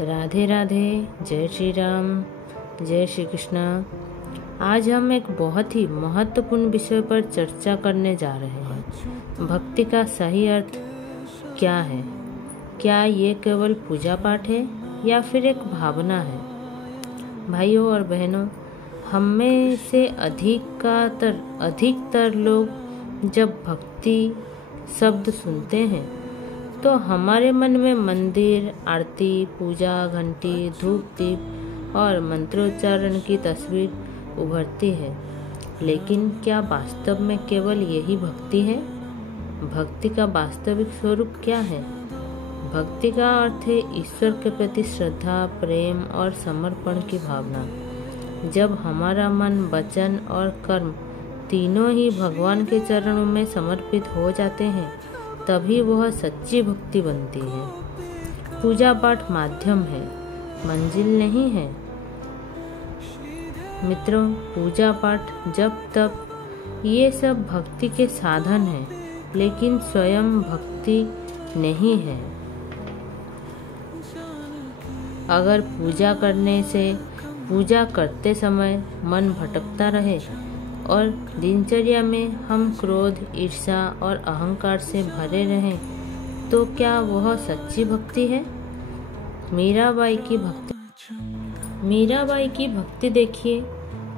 राधे राधे। जय श्री राम, जय श्री कृष्णा। आज हम एक बहुत ही महत्वपूर्ण विषय पर चर्चा करने जा रहे हैं। भक्ति का सही अर्थ क्या है? क्या ये केवल पूजा पाठ है या फिर एक भावना है? भाइयों और बहनों, हम में से अधिकतर लोग जब भक्ति शब्द सुनते हैं तो हमारे मन में मंदिर, आरती, पूजा, घंटी, धूप दीप और मंत्रोच्चारण की तस्वीर उभरती है। लेकिन क्या वास्तव में केवल यही भक्ति है? भक्ति का वास्तविक स्वरूप क्या है? भक्ति का अर्थ है ईश्वर के प्रति श्रद्धा, प्रेम और समर्पण की भावना। जब हमारा मन, वचन और कर्म तीनों ही भगवान के चरणों में समर्पित हो जाते हैं, तभी वह सच्ची भक्ति बनती है। पूजा पाठ माध्यम है, मंजिल नहीं है। मित्रों, पूजा पाठ, जप तप, ये सब भक्ति के साधन हैं, लेकिन स्वयं भक्ति नहीं है। अगर पूजा करते समय मन भटकता रहे और दिनचर्या में हम क्रोध, ईर्ष्या और अहंकार से भरे रहें, तो क्या वह सच्ची भक्ति है? मीराबाई की भक्ति देखिए।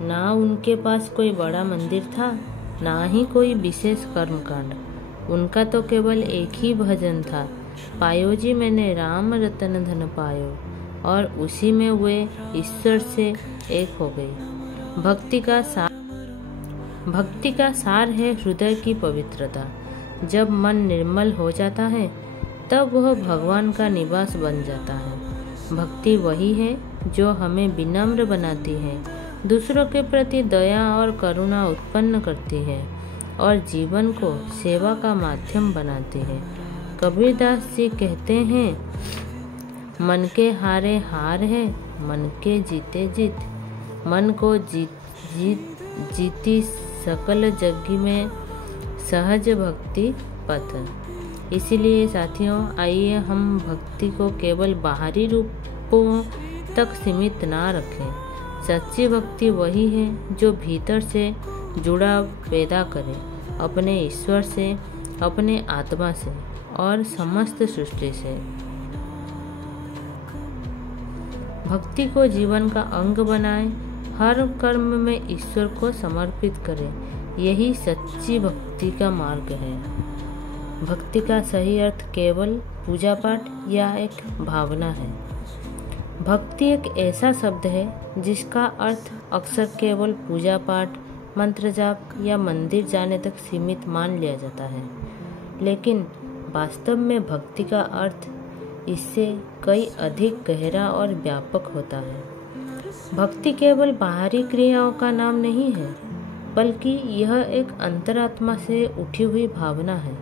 ना उनके पास कोई बड़ा मंदिर था, ना ही कोई विशेष कर्मकांड। उनका तो केवल एक ही भजन था, पायो जी मैंने राम रतन धन पायो, और उसी में वे ईश्वर से एक हो गई। भक्ति का सार है हृदय की पवित्रता। जब मन निर्मल हो जाता है, तब वह भगवान का निवास बन जाता है। भक्ति वही है जो हमें विनम्र बनाती है, दूसरों के प्रति दया और करुणा उत्पन्न करती है और जीवन को सेवा का माध्यम बनाती है। कबीरदास जी कहते हैं, मन के हारे हार है, मन के जीते जीत। मन को जीती सकल जग में सहज भक्ति पथ। इसीलिए साथियों, आइए हम भक्ति को केवल बाहरी रूपों तक सीमित ना रखें। सच्ची भक्ति वही है जो भीतर से जुड़ाव पैदा करे, अपने ईश्वर से, अपने आत्मा से और समस्त सृष्टि से। भक्ति को जीवन का अंग बनाए, हर कर्म में ईश्वर को समर्पित करें। यही सच्ची भक्ति का मार्ग है। भक्ति का सही अर्थ केवल पूजा पाठ या एक भावना है। भक्ति एक ऐसा शब्द है जिसका अर्थ अक्सर केवल पूजा पाठ, मंत्र जाप या मंदिर जाने तक सीमित मान लिया जाता है। लेकिन वास्तव में भक्ति का अर्थ इससे कई अधिक गहरा और व्यापक होता है। भक्ति केवल बाहरी क्रियाओं का नाम नहीं है, बल्कि यह एक अंतरात्मा से उठी हुई भावना है।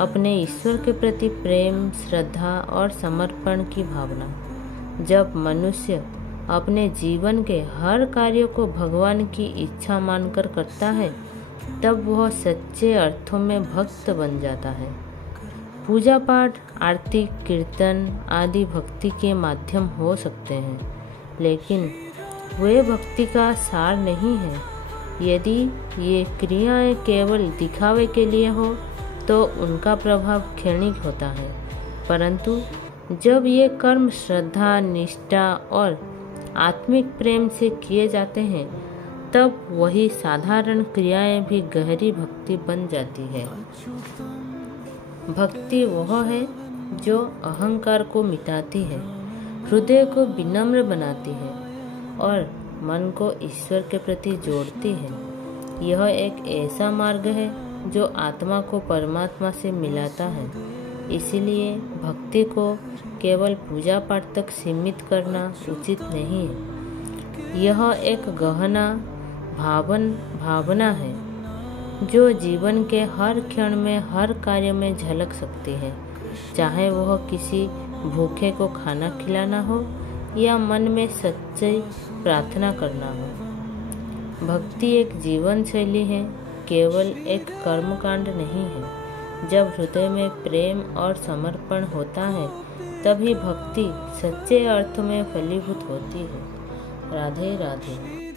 अपने ईश्वर के प्रति प्रेम, श्रद्धा और समर्पण की भावना। जब मनुष्य अपने जीवन के हर कार्य को भगवान की इच्छा मानकर करता है, तब वह सच्चे अर्थों में भक्त बन जाता है। पूजा पाठ, आरती, कीर्तन आदि भक्ति के माध्यम हो सकते हैं, लेकिन वे भक्ति का सार नहीं है। यदि ये क्रियाएं केवल दिखावे के लिए हो तो उनका प्रभाव क्षणिक होता है, परंतु जब ये कर्म श्रद्धा, निष्ठा और आत्मिक प्रेम से किए जाते हैं, तब वही साधारण क्रियाएं भी गहरी भक्ति बन जाती है। भक्ति वह है जो अहंकार को मिटाती है, हृदय को विनम्र बनाती है और मन को ईश्वर के प्रति जोड़ती है। यह एक ऐसा मार्ग है जो आत्मा को परमात्मा से मिलाता है। इसीलिए भक्ति को केवल पूजा पाठ तक सीमित करना उचित नहीं है। यह एक गहना भावना है जो जीवन के हर क्षण में, हर कार्य में झलक सकती है, चाहे वह किसी भूखे को खाना खिलाना हो या मन में सच्ची प्रार्थना करना हो। भक्ति एक जीवन शैली है, केवल एक कर्मकांड नहीं है। जब हृदय में प्रेम और समर्पण होता है, तभी भक्ति सच्चे अर्थ में फलीभूत होती है। राधे राधे।